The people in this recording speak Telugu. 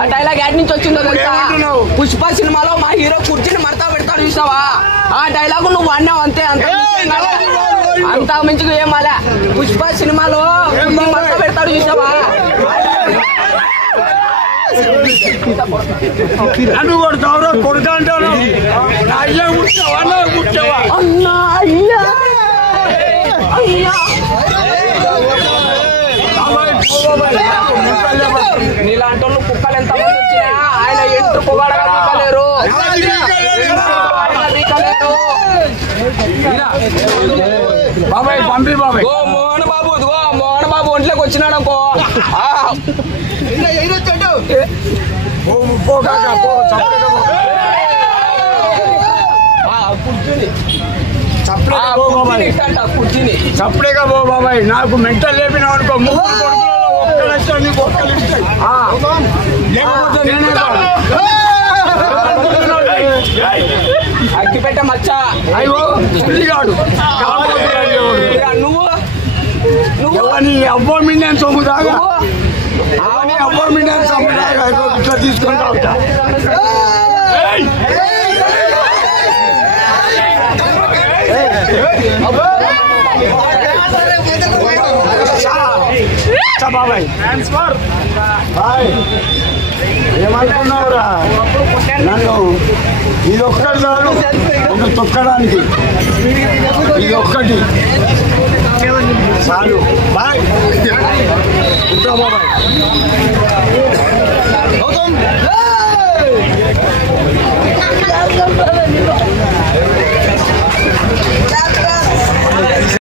ఆ డైలాగ్ యాడ్ నుంచి వచ్చిందో తెలుసా? పుష్ప సినిమాలో మా హీరో కుర్చీని మడతా పెడతాడు చూసావా? ఆ డైలాగ్ నువ్వు వాడినావు అంతే. అంత మంచిగా ఏం మాలే. పుష్ప సినిమాలో మడతా పెడతాడు చూసావా? నన్ను కొడతావు కొడతా అంటాను. అన్నా అయ్యా అయ్యా నీలాంటి వాళ్ళు కుక్కలు ఎంతమంది వచ్చినా ఆయన ఎంటు పొగడగా బీకలేరు. బాబాయ్ పంపి బాబాయ్. మోహన్ బాబు ఒంట్లోకి వచ్చినాడు అనుకో. కూర్చుని సపరేగా పో బాబాయ్. నాకు మెంటల్ లేపినావు అనుకో. ముగ్గురు కొడుకులలో ఒక్కడు వచ్చాడు, నీకు ఒక్కడు ఇస్తాడు. లేకపోతే నేనే అగ్గిపెట్ట మచ్చ. అయ్యో పుల్లిగాడు నువ్వు ఎవరిని అవ్వ మిండని సొమ్ము దాగా అవని అవ్వ మిండని సొమ్ము దాగా ఇట్లా తీసుకుంటా ఉంటా. బాబాయ్ ఏమనుకున్నావురా? నన్ను ఇది ఒక్కటి చాలు నన్ను తొక్కడానికి. ఇది ఒక్కటి చాలు. బాయ్ ఉంటా బాబాయ్.